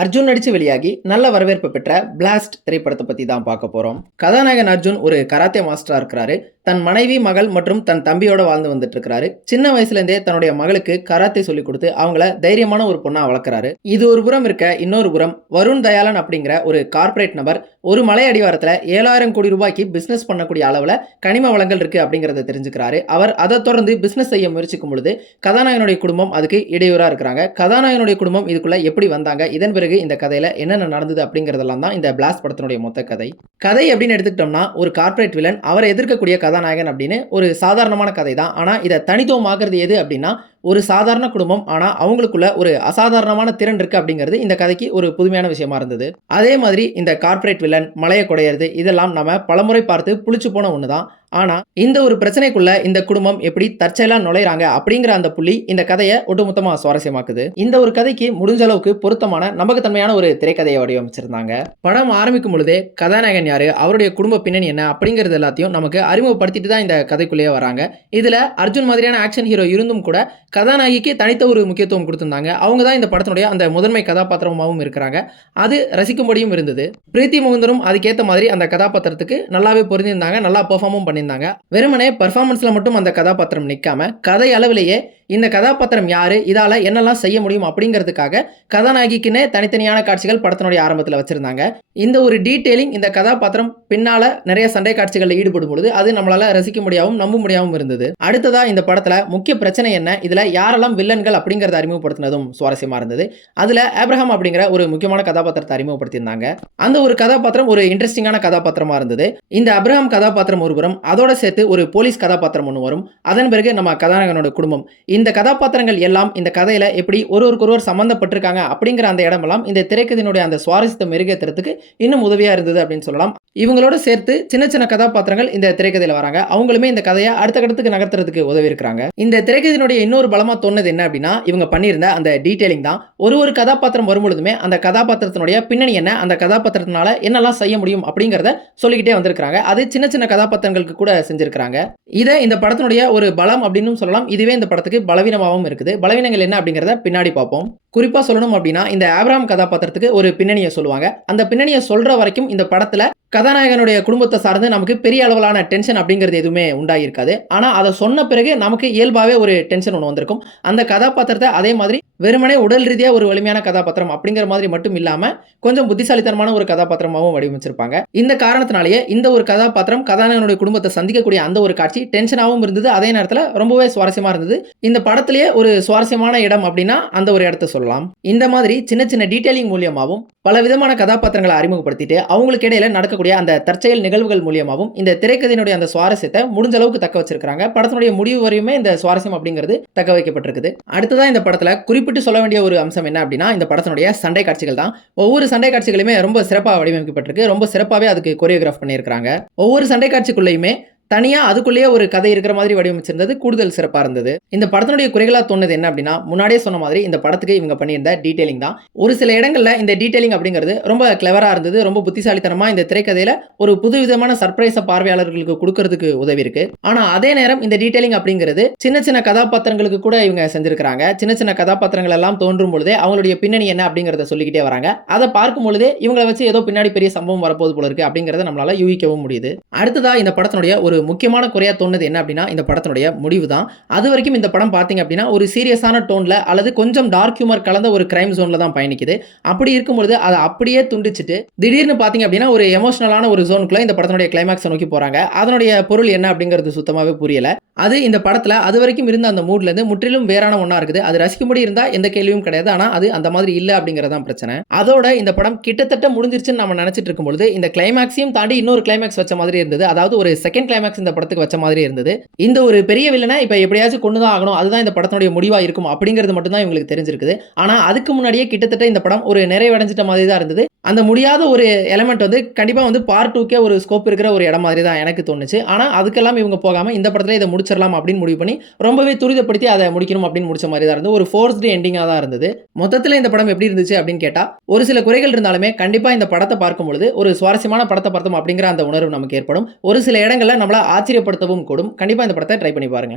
அர்ஜுன் நடிச்சு வெளியாகி நல்ல வரவேற்பு பெற்ற பிளாஸ்ட் திரைப்படத்தை பத்தி தான் பார்க்க போறோம். கதாநாயகன் அர்ஜுன் ஒரு கராத்தே மாஸ்டரா இருக்கிறாரு. தன் மனைவி, மகள் மற்றும் தன் தம்பியோட வாழ்ந்து வந்துட்டு இருக்காரு. சின்ன வயசுல இருந்தே தன்னுடைய மகளுக்கு கராத்தே சொல்லி கொடுத்து அவங்கள தைரியமான ஒரு பொண்ணா வளர்க்குறாரு. இது ஒரு புறம் இருக்க, இன்னொரு புறம் வருண் தயாளன் அப்படிங்கிற ஒரு கார்ப்பரேட் நபர் ஒரு மலை அடிவாரத்துல 7,000 கோடி ரூபாய்க்கு பிசினஸ் பண்ணக்கூடிய அளவுல கனிம வளங்கள் இருக்கு அப்படிங்கறத தெரிஞ்சுக்கிறாரு. அவர் அதை தொடர்ந்து பிசினஸ் செய்ய முயற்சிக்கும் பொழுது கதாநாயகனுடைய குடும்பம் அதுக்கு இடையூறா இருக்கிறாங்க. கதாநாயகனுடைய குடும்பம் இதுக்குள்ள எப்படி வந்தாங்க, இதன் பிறகு இந்த கதையில என்னென்ன நடந்தது அப்படிங்கறதெல்லாம் தான் இந்த பிளாஸ்ட் படத்தினுடைய மொத்த கதை. கதை அப்படின்னு எடுத்துக்கிட்டோம்னா, ஒரு கார்ப்பரேட் வில்லன் அவரை எதிர்க்கக்கூடிய கதாநாயகன் அப்படின்னு ஒரு சாதாரணமான கதை தான். ஆனா இதை தனித்துவமாகிறது எது அப்படின்னா, ஒரு சாதாரண குடும்பம், ஆனா அவங்களுக்குள்ள ஒரு அசாதாரணமான திறன் இருக்கு அப்படிங்கிறது இந்த கதைக்கு ஒரு புதுமையான விஷயமா இருந்தது. அதே மாதிரி இந்த கார்ப்பரேட் வில்லன் மலையை குடையிறது இதெல்லாம் நம்ம பலமுறை பார்த்து புளிச்சு போன ஒண்ணுதான். ஆனா இந்த ஒரு பிரச்சனைக்குள்ள இந்த குடும்பம் எப்படி தற்செயலா நுழைறாங்க அப்படிங்கிற அந்த புள்ளி இந்த கதையை ஒட்டுமொத்தமா சுவாரஸ்யமாக்குது. இந்த ஒரு கதைக்கு முடிஞ்ச அளவுக்கு பொருத்தமான நம்பகத்தன்மையான ஒரு திரைக்கதையை வடிவமைச்சிருந்தாங்க. படம் ஆரம்பிக்கும் பொழுதே கதாநாயகன் யாரு, அவருடைய குடும்ப பின்னணி என்ன அப்படிங்கிறது எல்லாத்தையும் நமக்கு அறிமுகப்படுத்திட்டு தான் இந்த கதைக்குள்ளேயே வராங்க. இதுல அர்ஜுன் மாதிரியான ஆக்ஷன் ஹீரோ இருந்தும் கூட கதாநாயகிக்கு தனித்த ஒரு முக்கியத்துவம் கொடுத்திருந்தாங்க. அவங்க தான் இந்த படத்தினுடைய அந்த முதன்மை கதாபாத்திரமாகவும் இருக்கிறாங்க. அது ரசிக்கும்படியும் இருந்தது. பிரீத்தி முகுந்தரும் அதுக்கேற்ற மாதிரி அந்த கதாபாத்திரத்துக்கு நல்லாவே பொருந்திருந்தாங்க. நல்லா பெர்ஃபார்மும் பண்ணியிருந்தாங்க. வெறுமனே பெர்ஃபார்மன்ஸ்ல மட்டும் அந்த கதாபாத்திரம் நிற்காம கதை அளவிலேயே இந்த கதாபாத்திரம் யாரு, இதால என்னெல்லாம் செய்ய முடியும் அப்படிங்கிறதுக்காக கதாநாயகிக்குன்னே தனித்தனியான காட்சிகள் படத்தினுடைய ஆரம்பத்தில் வச்சிருந்தாங்க. இந்த ஒரு டீட்டெயிலிங் இந்த கதாபாத்திரம் பின்னால நிறைய சண்டை காட்சிகளில் ஈடுபடும் பொழுது அது நம்மளால ரசிக்க முடியாவும் நம்ப முடியாவும் இருந்தது. அடுத்ததா இந்த படத்துல முக்கிய பிரச்சனை என்ன, இதுல யாரெல்லாம் வில்லன்கள் அப்படிங்கறத அறிமுகப்படுத்தினதும் சுவாரஸ்யமா இருந்தது. அதுல ஆப்ரஹாம் அப்படிங்கிற ஒரு முக்கியமான கதாபாத்திரத்தை அறிமுகப்படுத்தியிருந்தாங்க. அந்த ஒரு கதாபாத்திரம் ஒரு இன்ட்ரெஸ்டிங்கான கதாபாத்திரமா இருந்தது. இந்த அப்ரஹாம் கதாபாத்திரம் ஒருபுறம், அதோட சேர்த்து ஒரு போலீஸ் கதாபாத்திரம் ஒன்று வரும். அதன் பிறகு நம்ம கதாநாயகனோட குடும்பம், இந்த கதாபாத்திரங்கள் எல்லாம் இந்த கதையில எப்படி ஒருவருக்கொருவர் சம்பந்தப்பட்டிருக்காங்க அப்படிங்கிற அந்த இடமெல்லாம் இந்த திரைக்கதையினுடைய அந்த சுவாரஸ்யத்தை மெருகேற்றுறதுக்கு இன்னும் உதவியா இருந்தது அப்படின்னு சொல்லலாம். இவங்களோட சேர்த்து சின்ன சின்ன கதாபாத்திரங்கள் இந்த திரைக்கதையில வராங்க. அவங்களுமே இந்த கதையை அடுத்த கட்டத்துக்கு நகர்த்துறதுக்கு உதவி இருக்கிறாங்க. இந்த திரைக்கதையினுடைய இன்னொரு பலமா தோணுது என்ன அப்படின்னா, இவங்க பண்ணியிருந்த அந்த டீடைலிங் தான். ஒரு கதாபாத்திரம் வரும்பொழுதுமே அந்த கதாபாத்திரத்தினுடைய பின்னணி என்ன, அந்த கதாபாத்திரத்தினால என்னெல்லாம் செய்ய முடியும் அப்படிங்கிறத சொல்லிக்கிட்டே வந்திருக்காங்க. அது சின்ன சின்ன கதாபாத்திரங்களுக்கு கூட செஞ்சிருக்காங்க. இதை இந்த படத்தினுடைய ஒரு பலம் அப்படின்னு சொல்லலாம். இதுவே இந்த படத்துக்கு பலவீனமாகவும் இருக்குது. பலவீனங்கள் என்ன அப்படிங்கிறத பின்னாடி பார்ப்போம். குறிப்பா சொல்லணும் அப்படின்னா, இந்த ஆப்ரஹாம் கதாபாத்திரத்துக்கு ஒரு பின்னணியை சொல்லுவாங்க. அந்த பின்னணியை சொல்ற வரைக்கும் இந்த படத்துல கதாநாயகனுடைய குடும்பத்தை சார்ந்து நமக்கு பெரிய அளவிலான டென்ஷன் அப்படிங்கிறது எதுவுமே உண்டாகிருக்காது. ஆனா அதை சொன்ன பிறகு நமக்கு இயல்பாவே ஒரு டென்ஷன் ஒன்று வந்திருக்கும். அந்த கதாபாத்திரத்தை அதே மாதிரி வெறுமனே உடல் ரீதியா ஒரு வலிமையான கதாபாத்திரம் அப்படிங்கிற மாதிரி மட்டும் இல்லாம கொஞ்சம் புத்திசாலித்தனமான ஒரு கதாபாத்திரமாகவும் வடிவமைச்சிருப்பாங்க. இந்த காரணத்தினாலேயே இந்த ஒரு கதாபாத்திரம் கதாநாயகனுடைய குடும்பத்தை சந்திக்கக்கூடிய அந்த ஒரு காட்சி டென்ஷனாகவும் இருந்தது, அதே நேரத்தில் ரொம்பவே சுவாரஸ்யமா இருந்தது. இந்த படத்திலேயே ஒரு சுவாரஸ்யமான இடம் அப்படின்னா அந்த ஒரு இடத்தை சொல்லலாம். இந்த மாதிரி சின்ன சின்ன டீடைலிங் மூலியமாகவும் பல விதமான கதாபாத்திரங்களை அறிமுகப்படுத்திட்டு அவங்களுக்கு இடையில நடக்கக்கூடிய அந்த தற்செயல் நிகழ்வுகள் மூலியமாகவும் இந்த திரைக்கதையினுடைய அந்த சுவாரஸ்யத்தை முடிஞ்ச அளவுக்கு தக்க வச்சிருக்காங்க. படத்தினுடைய முடிவு வரையுமே இந்த சுவாரஸ்யம் அப்படிங்கிறது தக்க வைக்கப்பட்டிருக்குது. அடுத்ததான் இந்த படத்துல குறிப்பிட்டு சொல்ல வேண்டிய ஒரு அம்சம் என்ன அப்படின்னா, இந்த படத்தினுடைய சண்டை காட்சிகள் தான். ஒவ்வொரு சண்டை காட்சிகளுமே ரொம்ப சிறப்பாக வடிவமைக்கப்பட்டிருக்கு. ரொம்ப சிறப்பாகவே அதுக்கு கொரியோகிராஃப் பண்ணியிருக்காங்க. ஒவ்வொரு சண்டை காட்சிக்குள்ளேயுமே தனியா அதுக்குள்ளேயே ஒரு கதை இருக்கிற மாதிரி வடிவமைச்சிருந்தது கூடுதல் சிறப்பா இருந்தது. இந்த படத்தினுடைய குறைகளா தோணுது என்ன அப்படின்னா, முன்னாடியே சொன்ன மாதிரி இந்த படத்துக்கு இவங்க பண்ணியிருந்த டீடைலிங் தான். ஒரு சில இடங்கள்ல இந்த டீடைலிங் அப்படிங்கிறது ரொம்ப கிளவரா இருந்தது. ரொம்ப புத்திசாலித்தனமா இந்த திரைக்கதையில ஒரு புதுவிதமான சர்ப்ரைஸை பார்வையாளர்களுக்கு கொடுக்கறதுக்கு உதவி இருக்கு. ஆனா அதே நேரம் இந்த டீடைலிங் அப்படிங்கிறது சின்ன சின்ன கதாபாத்திரங்களுக்கு கூட இவங்க செஞ்சிருக்காங்க. சின்ன சின்ன கதாபாத்திரங்கள் எல்லாம் தோன்றும் பொழுதே அவங்களுடைய பின்னணி என்ன அப்படிங்கறத சொல்லிக்கிட்டே வராங்க. அதை பார்க்கும் பொழுதே இவங்களை வச்சு ஏதோ பின்னாடி பெரிய சம்பவம் வரப்போது போல இருக்கு அப்படிங்கறத நம்மளால யூகிக்கவும் முடியுது. அடுத்ததா இந்த படத்தினுடைய ஒரு முக்கியமான குறையா தோணுது என்ன அப்படின்னா, இந்த படத்தினுடைய முடிவு தான். அது வரைக்கும் இந்த படம் பாத்தீங்க அப்படின்னா ஒரு சீரியஸான டோன்ல அல்லது கொஞ்சம் டார்க் ஹியூமர் கலந்த ஒரு கிரைம் ஜோன்ல தான் பயணிக்குது. அப்படி இருக்கும்பொழுது அதை அப்படியே துண்டிச்சிட்டு திடீர்னு பாத்தீங்க அப்படின்னா ஒரு எமோஷனலான ஒரு ஜோனுக்குள்ள இந்த படத்தினுடைய கிளைமாக்ஸ் நோக்கி போறாங்க. அதனுடைய பொருள் என்ன அப்படிங்கிறது சுத்தமாவே புரியல. அது இந்த படத்துல அது வரைக்கும் இருந்த அந்த மூட்ல இருந்து முற்றிலும் வேறான ஒண்ணா இருக்குது. அது ரசிக்கும்படி இருந்தா எந்த கேள்வியும் கிடையாது. ஆனா அது அந்த மாதிரி இல்ல அப்படிங்கறதான் பிரச்சனை. அதோட இந்த படம் கிட்டத்தட்ட முடிஞ்சிருச்சுன்னு நம்ம நினைச்சிட்டு இருக்கும்பொழுது இந்த கிளைமாக்ஸையும் தாண்டி இன்னொரு கிளைமாக்ஸ் வச்ச மாதிரி இருந்தது. அதாவது ஒரு செகண்ட் கிளைமாக்ஸ் இந்த படத்துக்கு வச்ச மாதிரி இருந்தது. இந்த ஒரு பெரிய வில்லனை இப்ப எப்படியாச்சும் கொண்டுதான் ஆகணும், அதுதான் இந்த படத்தினுடைய முடிவா இருக்கும் அப்படிங்கிறது மட்டும் தான் இவங்களுக்கு தெரிஞ்சிருக்குது. ஆனா அதுக்கு முன்னாடியே கிட்டத்தட்ட இந்த படம் ஒரு நிறைவடைஞ்சிட்ட மாதிரி தான் இருந்தது. அந்த முடியாத ஒரு எலிமெண்ட் வந்து கண்டிப்பா வந்து பார்ட் 2க்கே ஒரு ஸ்கோப் இருக்கிற ஒரு இடம் மாதிரி தான் எனக்கு தோணுச்சு. ஆனா அதுக்கெல்லாம் இவங்க போகாம இந்த படத்துல இதை முடிச்சிடலாம் அப்படின்னு முடிவு பண்ணி ரொம்பவே துரிதப்படுத்தி அதை முடிக்கணும் அப்படின்னு முடிச்ச மாதிரி தான் இருந்தது. ஒரு ஃபோர்ஸ்டு எண்டிங்கா தான் இருந்தது. மொத்தத்தில் இந்த படம் எப்படி இருந்துச்சு அப்படின்னு கேட்டா ஒரு சில குறைகள் இருந்தாலுமே கண்டிப்பா இந்த படத்தை பார்க்கும் பொழுது ஒரு சுவாரஸ்யமான படத்தை பார்த்தோம் அப்படிங்கிற அந்த உணர்வு நமக்கு ஏற்படும். ஒரு சில இடங்கள்ல நம்மள ஆச்சரியப்படுத்தவும் கூடும். கண்டிப்பா இந்த படத்தை ட்ரை பண்ணி பாருங்க.